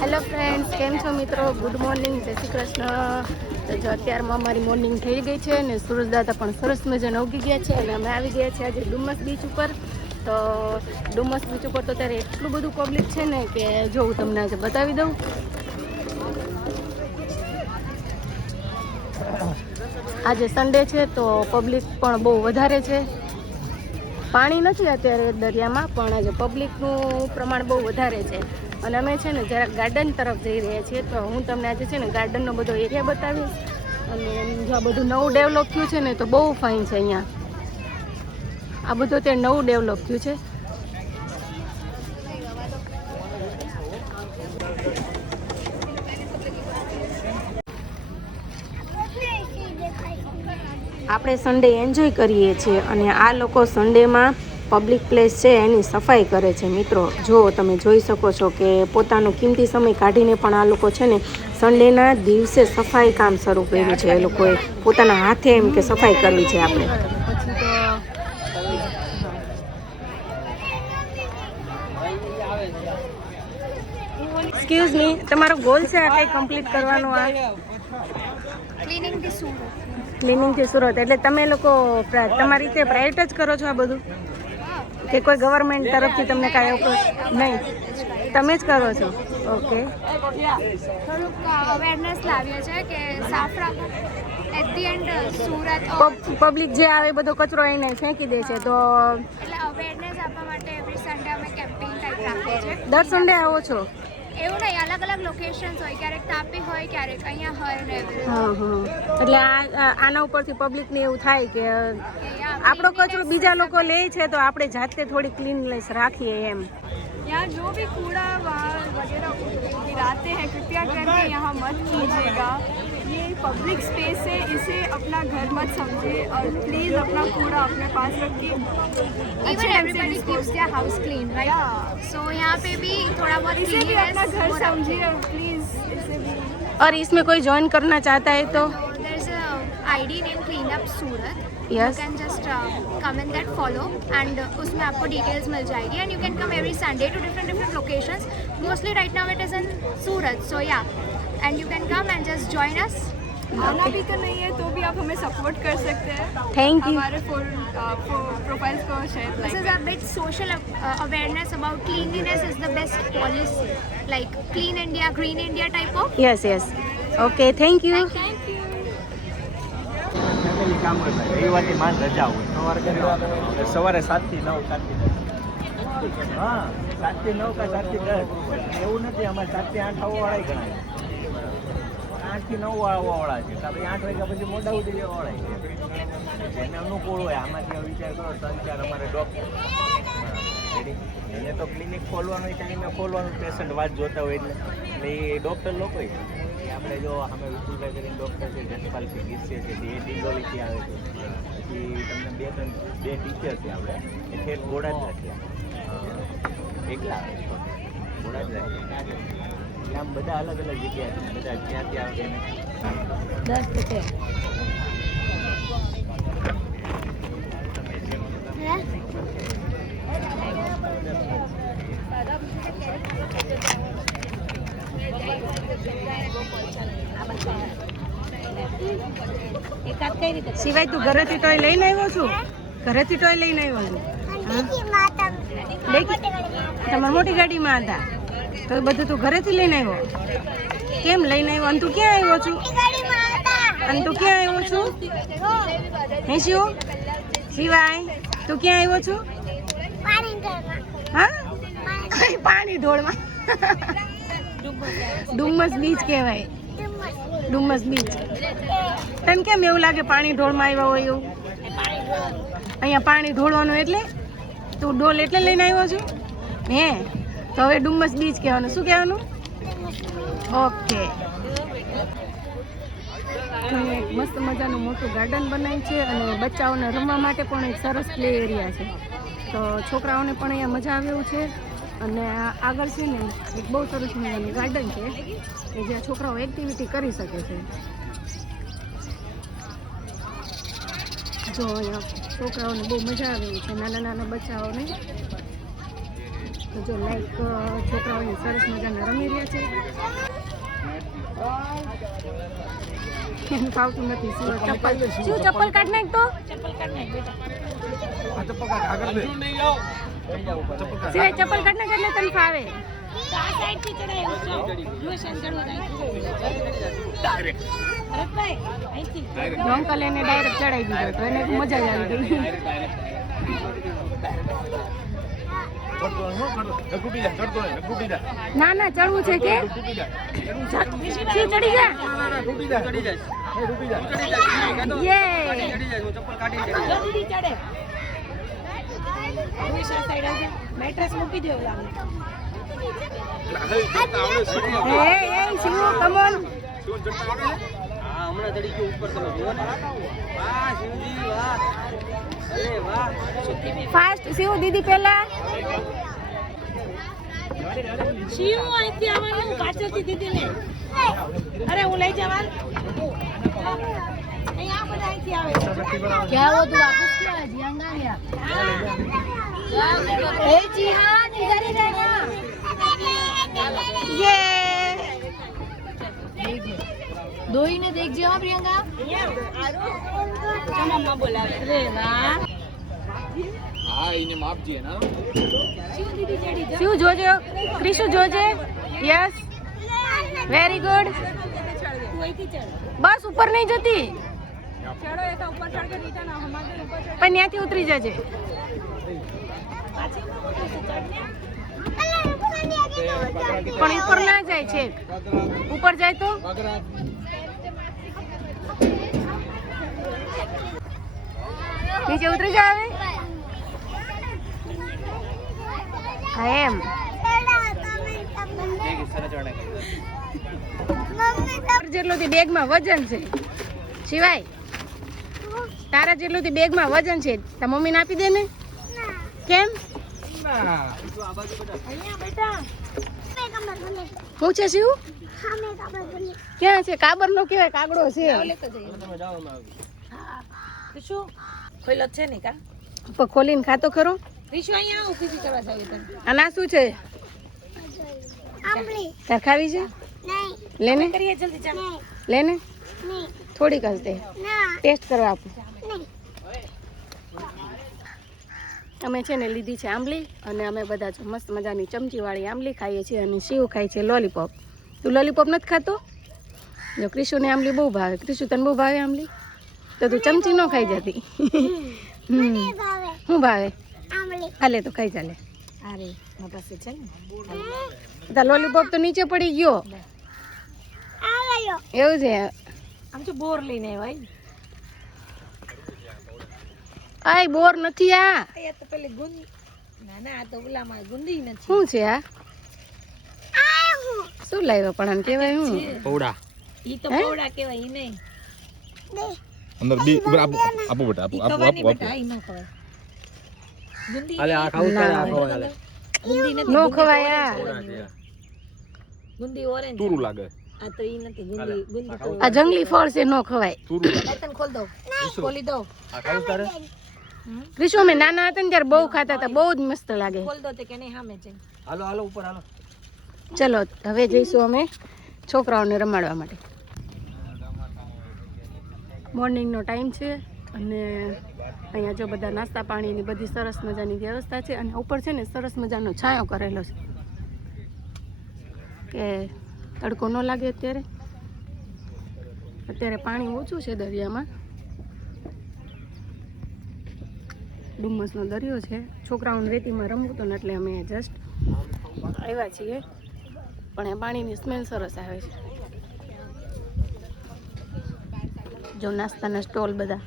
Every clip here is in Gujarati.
હેલો ફ્રેન્ડ્સ, કેમ છો મિત્રો? ગુડ મોર્નિંગ, જય શ્રી કૃષ્ણ. તો જો અત્યારમાં અમારી મોર્નિંગ થઈ ગઈ છે અને સુરજ દાદા પણ સરસ મજાના ઉગી ગયા છે અને અમે આવી ગયા છીએ આજે ડુમસ બીચ ઉપર. તો ડુમસ બીચ ઉપર તો ત્યારે એટલું બધું પબ્લિક છે ને કે જો હું તમને આજે બતાવી દઉં. આજે સન્ડે છે તો પબ્લિક પણ બહુ વધારે છે. પાણી નથી અત્યારે દરિયામાં, પણ આજે પબ્લિકનું પ્રમાણ બહુ વધારે છે. અને અમે છે ને જરાક ગાર્ડન તરફ જઈ રહ્યા છીએ, તો હું તમને આજે છે ને ગાર્ડનનો બધો એરિયા બતાવીશ. અને જો આ બધું નવું ડેવલપ થયું છે ને તો બહુ ફાઇન છે અહીંયા. આ બધું અત્યારે નવું ડેવલપ થયું છે. આપણે સન્ડે એન્જોય કરીએ છીએ અને આ લોકો સન્ડેમાં પબ્લિક પ્લેસ છે એની સફાઈ કરે છે. મિત્રો જો તમે જોઈ શકો છો કે પોતાનો કિંમતી સમય કાઢીને પણ આ લોકો છે ને સન્ડેના દિવસે સફાઈ કામ શરૂ કર્યું છે. એ લોકોએ પોતાના હાથે એમ કે સફાઈ કરવી છે આપણે. એક્સક્યુઝ મી, તમારો ગોલ છે આ કંઈ કમ્પ્લીટ કરવાનો? આ ક્લિનિંગ થી સુરત એટલે તમે લોકો તમારી રીતે પ્રાઇવેટ જ કરો છો આ બધું કે કોઈ ગવર્મેન્ટ તરફથી તમને કાંઈ એવું નહીં? તમે જ કરો છો? ઓકે. થોડુંક અવેરનેસ લાવીએ છે કે સાફ રાખો. At the end Surat public જે આવે બધો કચરો એને ફેંકી દે છે, તો એટલે અવેરનેસ આપવા માટે એવરી સન્ડે અમે કેમ્પેઇન ટાઈપ રાખીએ છીએ. દર સન્ડે આવો છો? એવું નહીં, અલગ અલગ લોકેશન્સ હોય, ક્યારેક તાપી હોય, ક્યારેક અહીંયા હોય ને એવી રીતે. હા હા. એટલે આના ઉપરથી પબ્લિકને એવું થાય કે આપણો કચરો બીજા લોકો લે છે તો આપણે જાતે થોડી ક્લીનનેસ રાખીએ એમ. यहाँ जो भी कूड़ा वगैरह गिराते हैं कृपया करके यहाँ मत कीजिएगा. ये पब्लिक स्पेस है, इसे अपना घर मत समझिए और प्लीज़ अपना कूड़ा अपने पास रखिए. Even everybody keeps their house clean, right? So यहाँ पे भी थोड़ा बहुत इसे भी अपना घर समझिए प्लीज़. इसे भी और इसमें कोई ज्वाइन करना चाहता है तो there's a ID named Clean Up Surat. Yes. You can just come in that, follow, and उसमें आपको details मिल जाएगी, and you can come every Sunday to different locations. Mostly right now it is in Surat, so yeah, and you can come and just join us. आना भी तो नहीं है तो भी आप हमें सपोर्ट कर सकते हैं. Thank you. हमारे प्रोफाइल्स को share This is a bit social awareness about cleanliness is the best policy, like Clean India, Green India type of. Yes yes. Okay, thank you. Thank you. કામ હોય ભાઈ, રવિવારની માંડ રજા હોય, સવારે 7 થી 9, 7 થી 10. હા, 7 થી 9 કે 7 થી 10 એવું નથી. અમારે 7 થી 8 આવવાવાળા ગણાય, 8 થી 9 આવવાવાળા છે. આપણે 8 વાગ્યા પછી મોડા ઉઠી જવાવાળા છે. જેને અનુકૂળ હોય આમાંથી વિચાર કરો. 3-4 અમારે ડોક્ટર એને તો ક્લિનિક ખોલવાનો ટાઈમે ખોલવાનું, પેશન્ટ વાત જોતા હોય એટલે એ ડૉક્ટર લોકો આપણે જો અમે વિપુલભાઈ કરીને ડૉક્ટર છે, જસપાલસિંહ ગીસે છે, એ ડિંડોલીથી આવે છે. પછી તમને 2 ટીચર છે આપણે, એ ઠેર ઘોડા જ રાખ્યા, એકલા ઘોડા જ રાખ્યા. એટલે આમ બધા અલગ અલગ જગ્યા છે, બધા ક્યાંથી આવે એને 10 રૂપિયા. સિવાય તું ઘરેથી ટોય લઈને આવ્યો છું? ઘરેથી ટોય લઈને આવ્યો છું? તમારી મોટી ગાડીમાં હતા તો એ બધું તું ઘરેથી લઈને આવ્યો? કેમ લઈને આવ્યો? અને તું ક્યાં આવ્યો છું? અને તું ક્યાં આવ્યો છું? હે શિવ? સિવાય તું ક્યાં આવ્યો છું? હા, પાણી ઢોળમાં. ડુમસ બીચ કહેવાય, ડુમસ બીચ. તને કેમ એવું લાગે પાણી ઢોળમાં આવ્યા હોય એવું? અહીંયા પાણી ઢોળવાનું એટલે તું ડોલ એટલે લઈને આવ્યો છું? હે, તો હવે ડુમસ બીચ કહેવાનું. શું કહેવાનું? ઓકે. એક મસ્ત મજાનું મોટું ગાર્ડન બનાવ્યું છે અને બચ્ચાઓને રમવા માટે પણ એક સરસ પ્લે એરિયા છે. તો છોકરાઓને પણ અહીંયા મજા આવે એવું છે. અને આગળ છે ને એક બહુ સરસ મજાનું ગાર્ડન છે કે જ્યાં છોકરાઓ એક્ટિવિટી કરી શકે છે. જો અહીંયા છોકરાઓને બહુ મજા આવે છે, નાના નાના બચ્ચાઓને. તો જો લાઈક છોકરાઓને સરસ મજાના રમી રહ્યા છે. એને ફાવતું નથી. શું ચપ્પલ કાઢ નાખ તો સિવાય ચપ્પલ કાઢ નાખ એટલે તને ફાવે. અંકલ એને ડાયરેક્ટ ચડાવી દીધો તો એને મજા જ આવી ગઈ. ના ના ચડવું છે કે ચડી જા. મેટ્રેસ મૂકી દો. ફાસ્ટ શિવ દીદી પેલા. શિવ અહીંથી આવવાનું પાછળથી દીદી ને. અરે હું લઈ જવા. અહીંયા બધા અહીંથી આવે. क्या वो तू वापस क्यों है जी? अंगारिया ए जी हाँ इधर ही रहना. ये दो ही ने देख जियो प्रियंका. मम्मा बोला रे वाह. હા એને માપજે ના શિવ જોજો. ક્રિશુ જોજે. Yes very good. બસ ઉપર નહીં જતી પણ ત્યાંથી ઉતરી જજે. પણ ઉપર ના જાય છે. ઉપર જાય તો નીચે ઉતરી જાય. હા એમ જેટલું બેગમાં વજન છે. સિવાય તારા જેટલું બેગમાં વજન છે. તાર મમ્મીને આપી દે ને. કેમ? શું છે શિવ? ક્યાં છે? કાબર નો કેવાય, કાગડો છે. ખોલીને ખાતો ખરો. આના શું છે? તાર ખાવી છે? લેને લેને થોડીક જ દે. ટેસ્ટ કરવા આપું. અમે છે ને લીધી છે આંબલી અને અમે બધા જો મસ્ત મજાની ચમચીવાળી આંબલી ખાઈએ છીએ અને શિવ ખાય છે લોલીપોપ. તું લોલીપોપ નથી ખાતો? જો ક્રિશુને આંબલી બહુ ભાવે. ક્રિશુ તને બહુ ભાવે આંબલી? તો તું ચમચી ન ખાઈ જતી. શું ભાવે? હાલે તો ખાઈ ચાલે. અરે પાસે છે ને તાર લોલીપોપ તો નીચે પડી ગયો. એવું છે? આમ તો બોર લઈને ભાઈ. આય બોર નથી. આ તો પેલી ગુંદી. ના ના આ તો ઓલામાં ગુંદી નથી. શું છે આ? શું લાવ્યો પણ આને કહેવાય શું? પૌડા. ઈ તો પૌડા કહેવાય. ઈ નહીં અંદર બી આપો બેટા આપો આપો આપો આપો. ઈ ન ખવાય. ગુંદી અલે આ ખાવું છે. આ ખાવા ગુંદી નથી. નો ખવાય. આ ગુંદી ઓરેન્જ તુરું લાગે. આ તો ઈ નથી ગુંદી. ગુંદી તો આ જંગલી ફળ છે. નો ખવાય. તુરું બર્તન ખોલ દો. ખોલી દો. આ ખાવું તારે? ક્રિશુ અમે નાના હતા ને ત્યારે બહુ ખાતા હતા. બહુ જ મસ્ત લાગે. ખોલ દો તે કે નહીં સામે છે. હાલો હાલો ઉપર હાલો. ચલો હવે જઈશું અમે છોકરાઓને રમાડવા માટે. મોર્નિંગનો ટાઈમ છે અને અહીંયા જો બધા નાસ્તા પાણીની બધી સરસ મજાની વ્યવસ્થા છે અને ઉપર છે ને સરસ મજાનો છાંયો કરેલો છે કે તડકો ન લાગે. અત્યારે પાણી ઓછું છે દરિયામાં. ડુમ્મસનો દરિયો છે. છોકરાઓને રેતીમાં રમવું હતું ને એટલે અમે જસ્ટ આવ્યા છીએ. પણ એ પાણીની સ્મેલ સરસ આવે છે. જો નાસ્તાના સ્ટોલ બધા.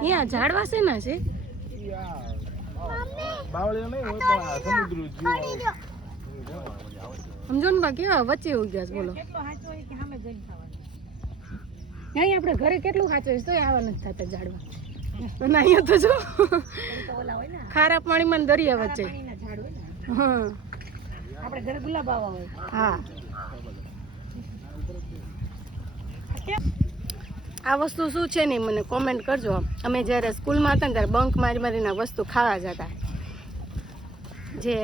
અહીંયા ઝાડવા છે ના છે? સમજો ને બા કેવા વચ્ચે ઉગ્યા છે. બોલો અહીં આપણે ઘરે કેટલું સાચવીશ તો આવા નથી થતા ઝાડવા. અને અહીંયા તો જો ખારા પાણીમાં દરિયા વચ્ચે. હા આપણે ઘરે ગુલાબ આવા હોય. હા આ વસ્તુ શું છે ને મને કોમેન્ટ કરજો. અમે જ્યારે સ્કૂલમાં હતા ને ત્યારે બંક મારીને આ વસ્તુ ખાવા જતા, જે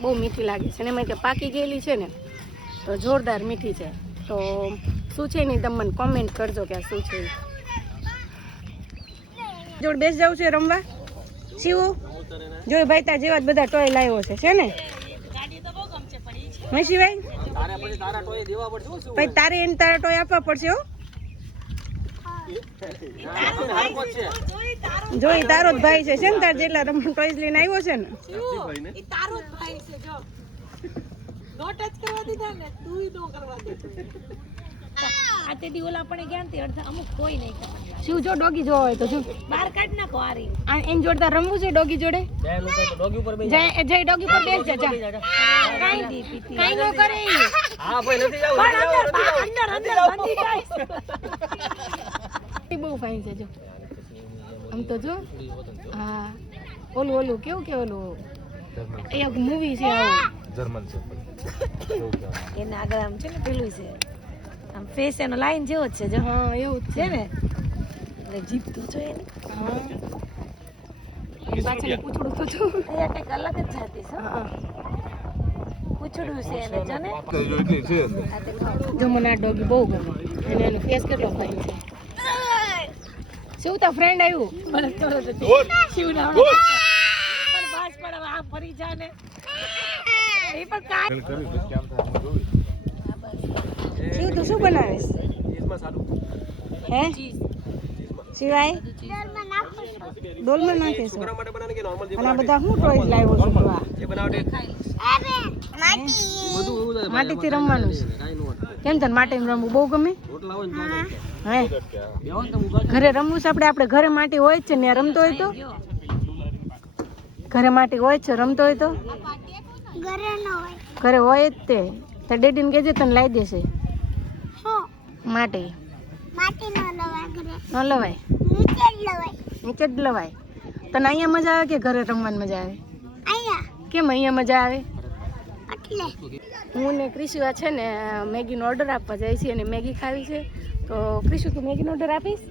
બહુ મીઠી લાગે છે અને એમાં કે પાકી ગયેલી છે ને તો જોરદાર મીઠી છે. તો શું છે ને તમે મને કોમેન્ટ કરજો કે આ શું છે. જોડ બેસી જવું છે રમવા. શિવું જો ભાઈ તાર જેવા જ બધા ટોય લાવ્યો છે ને શિવાય? ભાઈ તારે એને તારા ટોય આપવા પડશે હો. જોઈ તારો જ ભાઈ છે ને તાર જેટલા રમણ ટોયસ લઈને આવ્યો છે ને. શિવ જો ડોગી જોવા હોય તો જો બહાર કાઢ નાખો. એન જોડતા રમવું છે ડોગી જોડે. જય ડોગી પર બેસ જા. કાઈ નો કરે. હા ભાઈ નથી જાવ. બહુ ફાઇન છે જો. આમ તો જો. હા ઓલું કેવું કે ઓલું એક મૂવી છે આવું જર્મન છે એના આગળ આમ છે ને પેલું છે આમ ફેસ એનો લાઈન જેવો જ છે જો. હા એવું જ છે ને એટલે જીભતું જોઈએ ને. હા પાછળ પૂછડું તો જો. અહીંયા કંઈક અલગ જ જાતિ છે હો. પૂછડું છે એને જો ને. જો મને આ ડોગી બહુ ગમે અને એનો ફેસ કેટલો ફાઇન છે. શું તો ફ્રેન્ડ આવ્યું મને થોડો તો શિવ ના પણ બાસ પણ આ ફરી જા ને એ પણ કાઈ. શિવ તું શું બનાવીશ? હે શિવાય ડોલમાં નાખીશ. અને આ બધા હું ટોયસ લાવ્યો છું માટીથી રમવાનું છે. કેમ તને માટીમાં રમવું બહુ ગમે? હે ઘરે રમવું છે આપણે ઘરે માટી હોય જ છે ને રમતો હોય તો. ઘરે માટી હોય છે રમતો હોય તો. ઘરે હોય જ તે ડેડીને કહેજે તને લાવી દેશે માટી. ન લવાય નીચે જ લવાય. તને અહીંયા મજા આવે કે ઘરે રમવાની મજા આવે? કેમ અહીંયા મજા આવે? હું ને ક્રિશુ છે ને મેગીનો ઓર્ડર આપવા જાય છે અને મેગી ખાવી છે. તો ક્રિશુ તું મેગીનો ઓર્ડર આપીશ?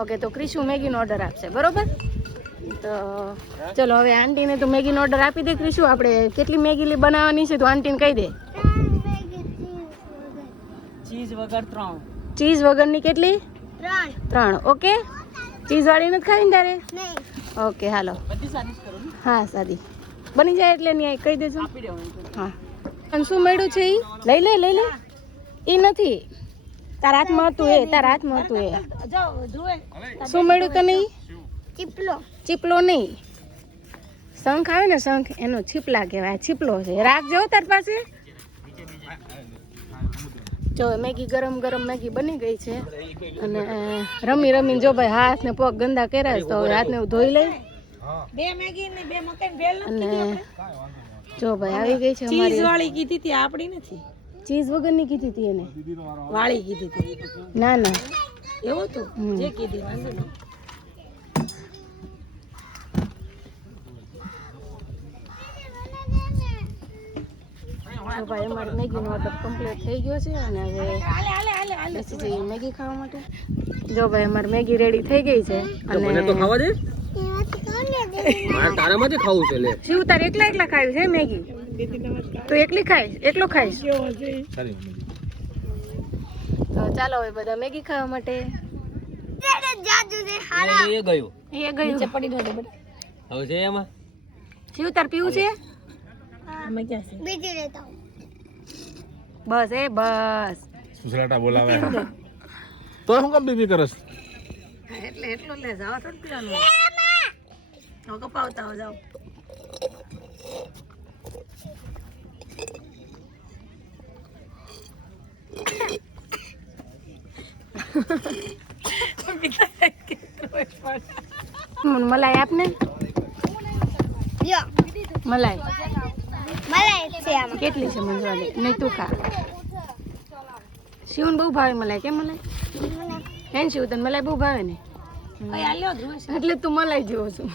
ઓકે તો ક્રિશુ મેગીનો ઓર્ડર આપશે બરોબર. તો ચલો હવે આંટીને તો મેગીનો ઓર્ડર આપી દે. ક્રિશુ આપણે કેટલી મેગી બનાવવાની છે તો આંટીને કહી દે. ચીઝ વગરની કેટલી? 3. ઓકે ચીઝ વાળી નથી ખાવી ને તારે? ઓકે હાલો. હા સાદી બની જાય એટલે નહીં કહી દેજો. હા અને શું મળ્યું છે એ લઈ લે. એ નથી તારા હાથમાં હતું એ શું મળ્યું તને? ચીપલો નહીં, શંખ આવે ને શંખ એનો છીપલા કહેવાય. છીપલો છે રાખજો તાર પાસે. જો મેગી ગરમ મેગી બની ગઈ છે અને રમીને જો ભાઈ હાથ ને પગ ગંદા કર્યા છે તો હવે હાથને ધોઈ લઈ. અને જો ભાઈ આવી ગઈ છે અમારી. ચીઝ વાળી કીધી હતી આપણી નથી. ચીઝ વગરની કીધી હતી એને. વાળી કીધી હતી. ના એવું તો જે કીધી વાંધો નહીં. તો ભાઈ અમારે મેગીનો ઓર્ડર કમ્પ્લીટ થઈ ગયો છે અને હવે બેસી જઈએ મેગી ખાવા માટે. જો ભાઈ અમારે મેગી રેડી થઈ ગઈ છે અને શિવ તારે એકલા ખાયું છે મેગી? તો એકલી ખાઈશ? એકલો ખાઈશ? તો ચાલો હવે બધા મેગી ખાવા માટે. શિવ તાર પીવું છે? બસ બસ સુસરાટા બોલાવે તો હું કામ બીબી કરસ? એટલે એટલું લે જાવ તો પીવાનું. હવે કપાવતા હો જાવ. મલાઈ આપને. મલાઈ કેટલી છે મંજવાલી? નહીં તું ખા. શિવને બહુ ભાવે મલાઈ. કેમ મલાઈ? હે શિવ તને મલાઈ બહુ ભાવે ને એટલે તું મલાઈ જેવો છું.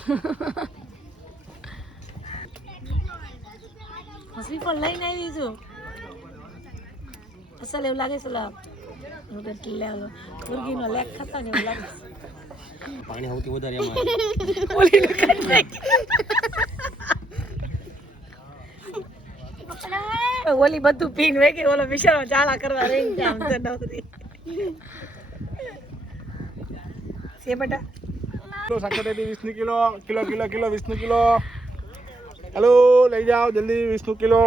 શ્રીફળ લઈને આવી છું. અસલ એવું લાગે છે. હું તો લેલો મુર્ગીનો લેગ ખાતા ને એવું લાગે પાણી સૌથી વધારે એમાં ઓલી દુકાન ઓલી બધું પીન વેગે ઓલો બિચારો ચાળા કરવા રહી આમ તો નવરી છે બેટા કિલો સાકરટેટી 20 kilo kilo kilo kilo 20 kilo hello લઈ જાઓ જલ્દી 20 કિલો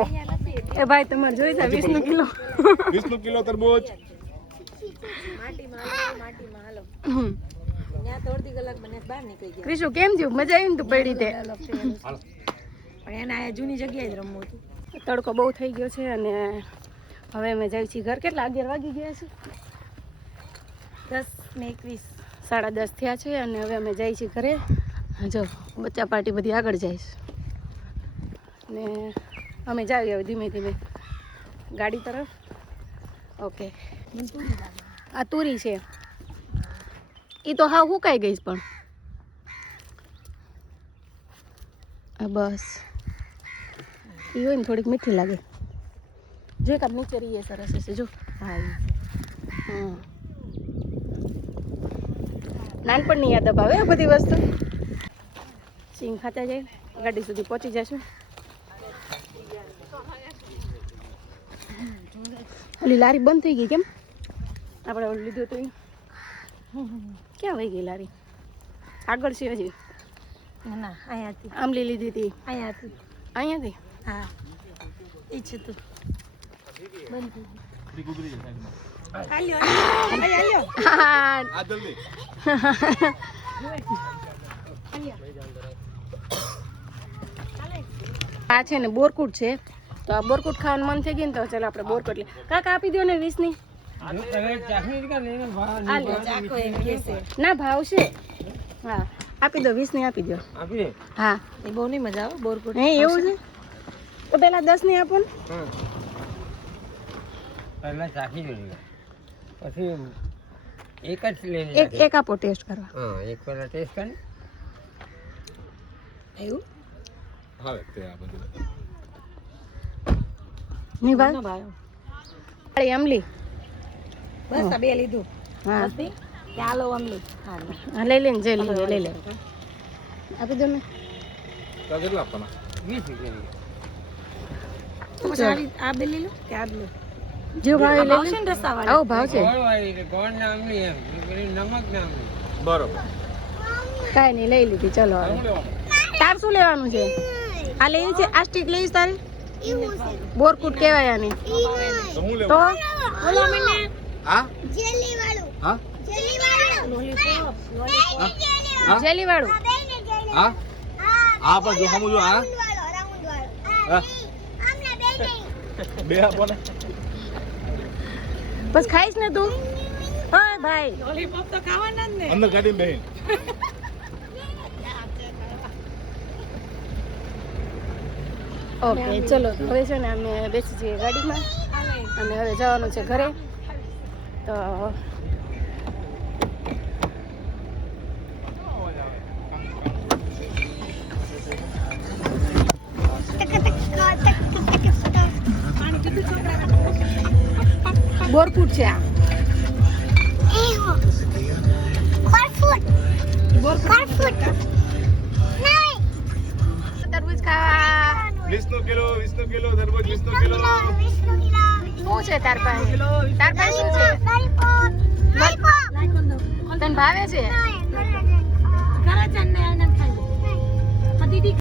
એ ભાઈ તમારે જોઈ છે 20 કિલો 20 કિલો તરબૂચ માટીમાં હાલો ત્યાં તો અડધી કલાક મને બહાર નીકળી ગયા ક્રિશુ કેમ થયું મજા આવી ને તું પડી તે પણ એને આ જૂની જગ્યાએ જ રમવું હતું તડકો બહુ થઈ ગયો છે અને હવે અમે જાય છીએ ઘર કેટલા 11 વાગી ગયા છે 10 ને 21 10:30 થયા છે અને હવે અમે જાય છીએ ઘરે જો બચ્ચા પાર્ટી બધી આગળ જાય છે ને અમે જાવી હવે ધીમે ધીમે ગાડી તરફ ઓકે આ તુરી છે એ તો હા હુકાઈ ગઈ છે પણ આ બસ એ હોય ને થોડીક મીઠી લાગે જો કાપ નીચે રહીએ સરસ હશે જો હા હા નાનપણની યાદ અપાવે આ બધી વસ્તુ સિંગ ખાતા જાય ગાડી સુધી પહોંચી જશું ઓલી લારી બંધ થઈ ગઈ કેમ આપણે ઓલું લીધું હતું ક્યાં વહી ગઈ લારી આગળ છે હજી ના અહીંયાથી આંબલી લીધી હતી અહીંયાથી અહીંયાથી હા ઈ છે તું બંધ હાલ્યો હાલ્યો હા આ જલ્દી આ છે ને બોરકુટ છે તો આ બોરકુટ ખાવાનું મન થઈ ગયું ને તો ચાલો આપણે બોરકુટ લે કાકા આપી દો ને 20 ની ચાકો એમ કે છે ના ભાવ છે હા આપી દો 20 ની આપી દો હા એ બહુ નહીં મજા આવે બોરકુટ હે એવું છે તો પેલા 10 ની આપો ને પહેલા ચાખી જોઈ પછી એક જ લઈને એક આપો ટેસ્ટ કરવા હા એક પહેલા ટેસ્ટ કરી એવું હવે તે આ બધું ની ના ભાવ ભાઈ વાળી આંબલી બસ આ બે લીધું હા બસ ભી ચાલો અમલી હા હા લઈ લે ને જે લઈ લે આપી દો ને તો કેટલા આપવાના 20 રૂપિયા આ બે લઈ લો કે આ બે જે ભાવ એ લઈ આવશે લે ને રસાવાળી આવો ભાવ છે ગોળવાળી ગોળ નામની એમ પેલી નમક નામની બરોબર કાંઈ નહીં લઈ લીધી ચલો હવે તાર શું લેવાનું છે આ લેવી છે આ સ્ટીક લઈશ તારે બોરકુટ કહેવાય આને તો હું તો લેવું બોલો મને હા હા જેલી વાળું હા હા પણ જો સમજો હા હા બે આપો ને બસ ખાઈશ ને તું ઓય ભાઈ લોલીપોપ તો ખાવાના જ ને અંદર ગાડી બેહીન ઓકે ચલો હવે છે ને અમે બેસી જઈએ ગાડીમાં અને હવે જવાનું છે ઘરે તો બોરકુટ છે આ તરબૂચ ખાવા 20 કિલો તરબૂચ 20 કિલો શું છે તાર પાસે શું છે તને ભાવે છે ઘરે જઈને એને ખાઈ